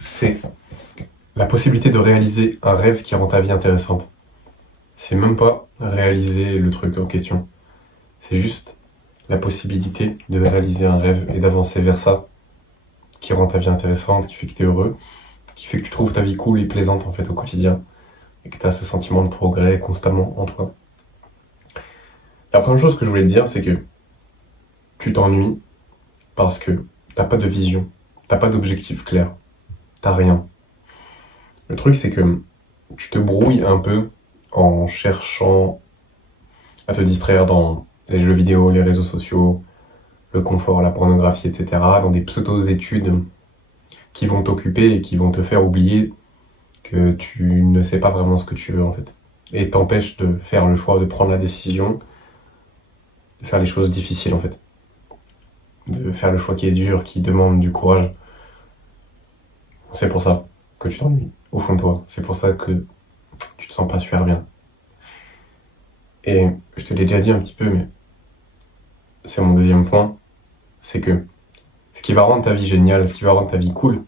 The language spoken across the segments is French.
c'est la possibilité de réaliser un rêve qui rend ta vie intéressante. C'est même pas réaliser le truc en question. C'est juste la possibilité de réaliser un rêve et d'avancer vers ça qui rend ta vie intéressante, qui fait que tu es heureux, qui fait que tu trouves ta vie cool et plaisante en fait au quotidien et que tu as ce sentiment de progrès constamment en toi. La première chose que je voulais te dire, c'est que tu t'ennuies parce que t'as pas de vision, t'as pas d'objectif clair, t'as rien. Le truc, c'est que tu te brouilles un peu en cherchant à te distraire dans les jeux vidéo, les réseaux sociaux, le confort, la pornographie, etc., dans des pseudo-études qui vont t'occuper et qui vont te faire oublier que tu ne sais pas vraiment ce que tu veux en fait. Et t'empêches de faire le choix, de prendre la décision, de faire les choses difficiles en fait. De faire le choix qui est dur, qui demande du courage. C'est pour ça que tu t'ennuies, au fond de toi. C'est pour ça que tu te sens pas super bien. Et je te l'ai déjà dit un petit peu, mais c'est mon deuxième point, c'est que ce qui va rendre ta vie géniale, ce qui va rendre ta vie cool,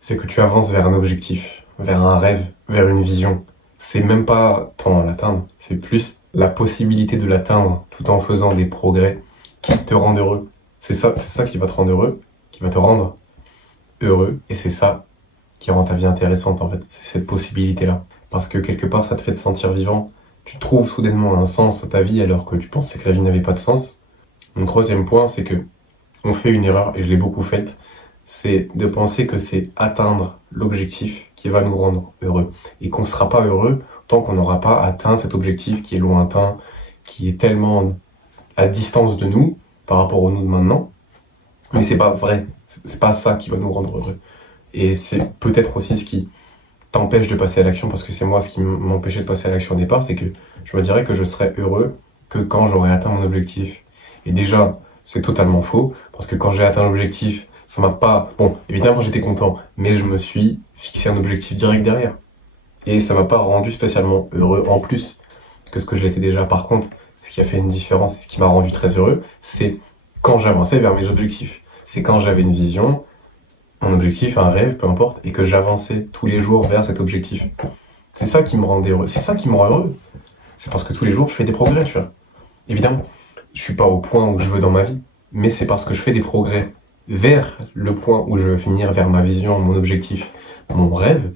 c'est que tu avances vers un objectif, vers un rêve, vers une vision. C'est même pas tant l'atteindre, c'est plus la possibilité de l'atteindre tout en faisant des progrès qui te rendent heureux. C'est ça qui va te rendre heureux, qui va te rendre heureux, et c'est ça qui rend ta vie intéressante en fait. C'est cette possibilité-là. Parce que quelque part, ça te fait te sentir vivant. Tu trouves soudainement un sens à ta vie alors que tu pensais que la vie n'avait pas de sens. Mon troisième point, c'est que on fait une erreur, et je l'ai beaucoup faite, c'est de penser que c'est atteindre l'objectif qui va nous rendre heureux. Et qu'on ne sera pas heureux tant qu'on n'aura pas atteint cet objectif qui est lointain, qui est tellement à distance de nous, par rapport au nous de maintenant. Mais c'est pas vrai. C'est pas ça qui va nous rendre heureux. Et c'est peut-être aussi ce qui t'empêche de passer à l'action, parce que c'est moi ce qui m'empêchait de passer à l'action au départ, c'est que je me dirais que je serais heureux que quand j'aurai atteint mon objectif. Et déjà, c'est totalement faux, parce que quand j'ai atteint l'objectif, ça m'a pas... Bon, évidemment j'étais content, mais je me suis fixé un objectif direct derrière. Et ça m'a pas rendu spécialement heureux en plus que ce que je l'étais déjà. Par contre, ce qui a fait une différence et ce qui m'a rendu très heureux, c'est quand j'avançais vers mes objectifs. C'est quand j'avais une vision, un objectif, un rêve, peu importe, et que j'avançais tous les jours vers cet objectif. C'est ça qui me rendait heureux. C'est ça qui me rend heureux. C'est parce que tous les jours, je fais des progrès, tu vois. Évidemment, je suis pas au point où je veux dans ma vie, mais c'est parce que je fais des progrès vers le point où je veux finir, vers ma vision, mon objectif, mon rêve,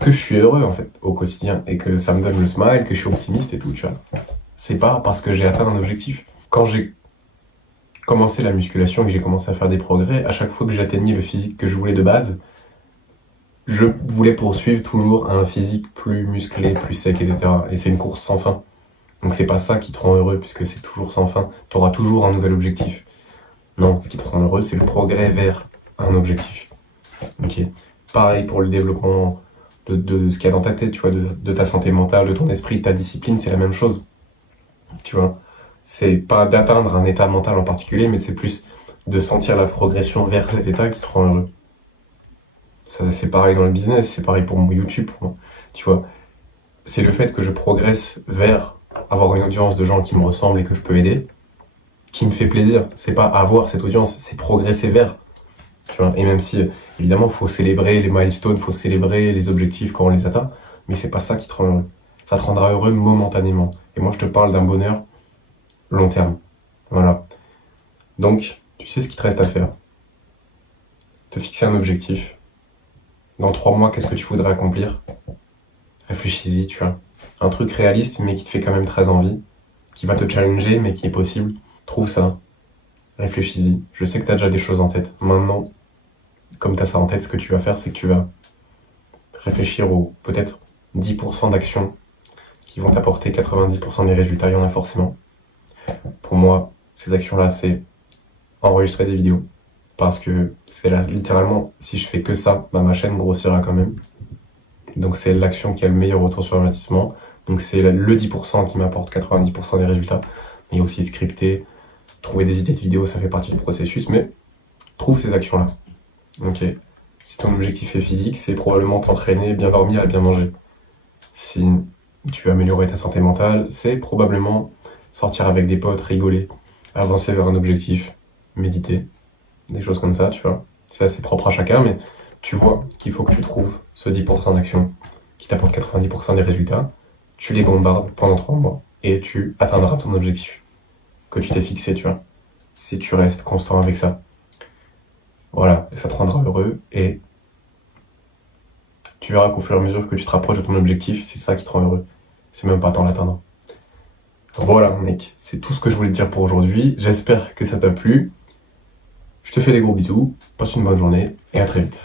que je suis heureux, en fait, au quotidien, et que ça me donne le smile, que je suis optimiste et tout, tu vois. C'est pas parce que j'ai atteint un objectif. Quand j'ai commencé la musculation et que j'ai commencé à faire des progrès, à chaque fois que j'atteignais le physique que je voulais de base, je voulais poursuivre toujours un physique plus musclé, plus sec, etc. Et c'est une course sans fin. Donc c'est pas ça qui te rend heureux, puisque c'est toujours sans fin. Tu auras toujours un nouvel objectif. Non, ce qui te rend heureux, c'est le progrès vers un objectif. Ok. Pareil pour le développement de ce qu'il y a dans ta tête, tu vois, de ta santé mentale, de ton esprit, de ta discipline, c'est la même chose. Tu vois. C'est pas d'atteindre un état mental en particulier, mais c'est plus de sentir la progression vers cet état qui te rend heureux. Ça, c'est pareil dans le business, c'est pareil pour mon YouTube, pour moi. Tu vois. C'est le fait que je progresse vers avoir une audience de gens qui me ressemblent et que je peux aider, qui me fait plaisir. C'est pas avoir cette audience, c'est progresser vers. Tu vois. Et même si, évidemment, faut célébrer les milestones, faut célébrer les objectifs quand on les atteint, mais c'est pas ça qui te rend heureux. Ça te rendra heureux momentanément. Et moi, je te parle d'un bonheur long terme. Voilà. Donc, tu sais ce qu'il te reste à faire. Te fixer un objectif. Dans 3 mois, qu'est-ce que tu voudrais accomplir? Réfléchis-y, tu vois. Un truc réaliste, mais qui te fait quand même très envie, qui va te challenger, mais qui est possible. Trouve ça. Réfléchis-y. Je sais que tu as déjà des choses en tête. Maintenant, comme tu as ça en tête, ce que tu vas faire, c'est que tu vas réfléchir aux peut-être 10% d'actions qui vont t'apporter 90% des résultats. Il y en a forcément. Pour moi, ces actions-là, c'est enregistrer des vidéos. Parce que c'est là, littéralement, si je fais que ça, ma chaîne grossira quand même. Donc c'est l'action qui a le meilleur retour sur investissement. Donc c'est le 10% qui m'apporte 90% des résultats. Mais aussi scripter, trouver des idées de vidéos, ça fait partie du processus. Mais trouve ces actions-là. Ok. Si ton objectif est physique, c'est probablement t'entraîner, bien dormir et bien manger. Si tu veux améliorer ta santé mentale, c'est probablement sortir avec des potes, rigoler, avancer vers un objectif, méditer, des choses comme ça, tu vois. c'est assez propre à chacun, mais tu vois qu'il faut que tu trouves ce 10% d'action qui t'apporte 90% des résultats, tu les bombardes pendant 3 mois et tu atteindras ton objectif que tu t'es fixé, tu vois. Si tu restes constant avec ça. Voilà, ça te rendra heureux et tu verras qu'au fur et à mesure que tu te rapproches de ton objectif, c'est ça qui te rend heureux. C'est même pas tant l'atteindre. Voilà mon mec, c'est tout ce que je voulais te dire pour aujourd'hui. J'espère que ça t'a plu. Je te fais des gros bisous, passe une bonne journée et à très vite.